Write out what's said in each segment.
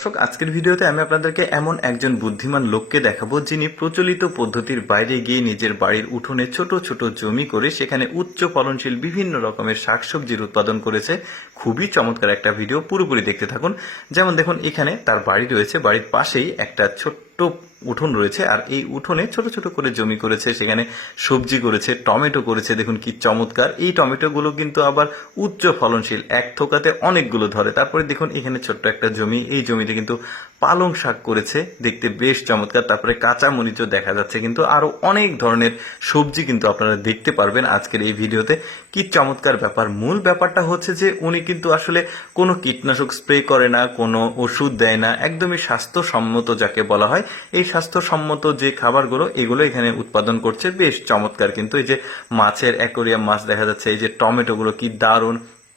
দর্শক, আজকের ভিডিওতে আমি আপনাদেরকে এমন একজন বুদ্ধিমান লোককে দেখাবো যিনি প্রচলিত পদ্ধতির বাইরে গিয়ে নিজের বাড়ির উঠোনে ছোট ছোট জমি করে সেখানে উচ্চ ফলনশীল বিভিন্ন রকমের শাকসবজির উৎপাদন করেছে। খুবই চমৎকার একটা ভিডিও, পুরোপুরি দেখতে থাকুন। যেমন দেখুন, এখানে তার বাড়ি রয়েছে, বাড়ির পাশেই একটা ছোট্ট উঠোন রয়েছে, আর এই উঠোনে ছোট ছোট করে জমি করেছে, সেখানে সবজি করেছে, টমেটো করেছে। দেখুন কি চমৎকার! এই টমেটোগুলো কিন্তু আবার উচ্চ ফলনশীল, এক থোকাতে অনেকগুলো ধরে। তারপরে দেখুন, এখানে ছোট্ট একটা জমি, এই জমিতে কিন্তু পালং শাক করেছে, দেখতে বেশ চমৎকার। তারপরে কাঁচা মরিচও দেখা যাচ্ছে, কিন্তু আরো অনেক ধরনের সবজি কিন্তু আপনারা দেখতে পারবেন আজকের এই ভিডিওতে। কি চমৎকার ব্যাপার! মূল ব্যাপারটা হচ্ছে যে উনি কিন্তু আসলে কোনো কীটনাশক স্প্রে করে না, কোনো ওষুধ দেয় না, একদমই স্বাস্থ্যসম্মত যাকে বলা হয়। এই স্বাস্থ্যসম্মত যে খাবারগুলো, এগুলো এখানে উৎপাদন করছে, বেশ চমৎকার। কিন্তু এই যে মাছের অ্যাকোরিয়াম মাছ দেখা যাচ্ছে, এই যে টমেটোগুলো কি দারুণ।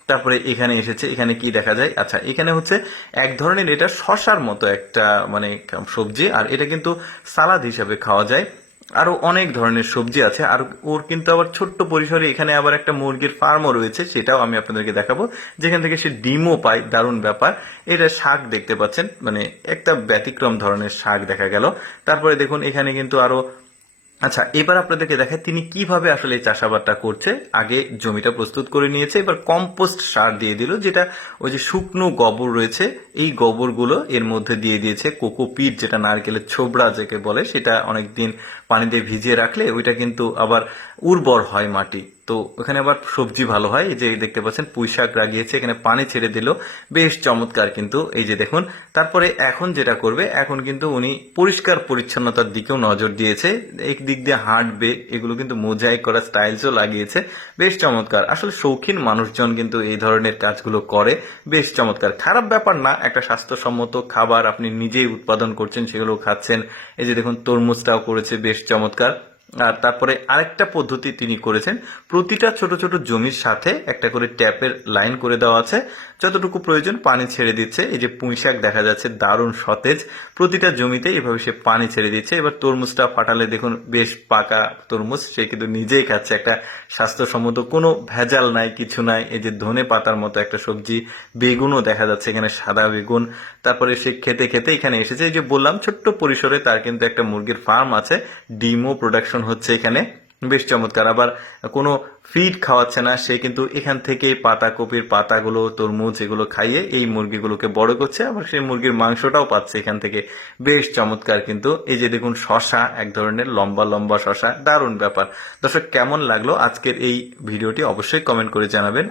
তারপরে এখানে এসেছে, এখানে কি দেখা যায়, আচ্ছা এখানে হচ্ছে এক ধরনের, এটা শশার মতো একটা মানে সবজি, আর এটা কিন্তু সালাদ হিসাবে খাওয়া যায়। আরো অনেক ধরনের সবজি আছে, আর ওর কিন্তু আবার ছোট্ট পরিসরে এখানে আবার একটা মুরগির ফার্মও রয়েছে, সেটাও আমি আপনাদেরকে দেখাবো, যেখান থেকে সে ডিমও পায়। দারুণ ব্যাপার। এটা শাক দেখতে পাচ্ছেন, মানে একটা ব্যতিক্রম ধরনের শাক দেখা গেল। তারপরে দেখুন, এখানে কিন্তু আরো, আচ্ছা এবার আপনাদেরকে দেখায় তিনি কিভাবে আসলে এই চাষাবাদটা করছে। আগে জমিটা প্রস্তুত করে নিয়েছে, এবার কম্পোস্ট সার দিয়ে দিল, যেটা ওই যে শুকনো গোবর রয়েছে, এই গোবরগুলো এর মধ্যে দিয়ে দিয়েছে। কোকোপিট, যেটা নারকেলের ছোবড়া যাকে বলে, সেটা অনেকদিন পানি দিয়ে ভিজিয়ে রাখলে ওইটা কিন্তু আবার উর্বর হয় মাটি, তো ওখানে আবার সবজি ভালো হয়। এই যে দেখতে পাচ্ছেন পুঁই শাক লাগিয়েছে, এখানে পানি ছেড়ে দিল, বেশ চমৎকার। কিন্তু এই যে দেখুন, তারপরে এখন যেটা করবে, এখন কিন্তু উনি পরিষ্কার পরিচ্ছন্নতার দিকেও নজর দিয়েছে, এক দিক দিয়ে হাঁটবে, এগুলো কিন্তু মোজাইক করা স্টাইলসও লাগিয়েছে, বেশ চমৎকার। আসলে শৌখিন মানুষজন কিন্তু এই ধরনের কাজগুলো করে, বেশ চমৎকার। খারাপ ব্যাপার না, একটা স্বাস্থ্যসম্মত খাবার আপনি নিজেই উৎপাদন করছেন, সেগুলো খাচ্ছেন। এই যে দেখুন, তরমুজটাও করেছে, বেশ চমৎকার। আর তারপরে আরেকটা পদ্ধতি তিনি করেছেন, প্রতিটা ছোট ছোট জমির সাথে একটা করে ট্যাপের লাইন করে দেওয়া আছে, যতটুকু প্রয়োজন পানি ছেড়ে দিচ্ছে। এই যে পুঁই শাক দেখা যাচ্ছে, দারুণ সতেজ, প্রতিটা জমিতে এভাবে সে পানি ছেড়ে দিচ্ছে। এবার তরমুজটা ফাটালে দেখুন, বেশ পাকা তরমুজ, সে কিন্তু নিজেই খাচ্ছে, একটা স্বাস্থ্যসম্মত, কোনো ভেজাল নাই, কিছু নাই। এই যে ধনে পাতার মতো একটা সবজি, বেগুনও দেখা যাচ্ছে এখানে, সাদা বেগুন। তারপরে সে খেতে খেতে এখানে এসেছে। এই যে বললাম, ছোট্ট পরিসরে তার কিন্তু একটা মুরগির ফার্ম আছে, ডিমও প্রোডাকশন হচ্ছে এখানে, বেশ চমৎকার। আবার কোনো ফিড খাওয়াচ্ছে না, সে কিন্তু এখান থেকে পাতাকপির পাতাগুলো, তরমুজ, এগুলো খাইয়ে এই মুরগিগুলোকে বড় করছে, আবার সেই মুরগির মাংসটাও পাচ্ছে এখান থেকে, বেশ চমৎকার। কিন্তু এই যে দেখুন, শশা, এক ধরনের লম্বা লম্বা শশা, দারুণ ব্যাপার। দর্শক, কেমন লাগলো আজকের এই ভিডিওটি অবশ্যই কমেন্ট করে জানাবেন।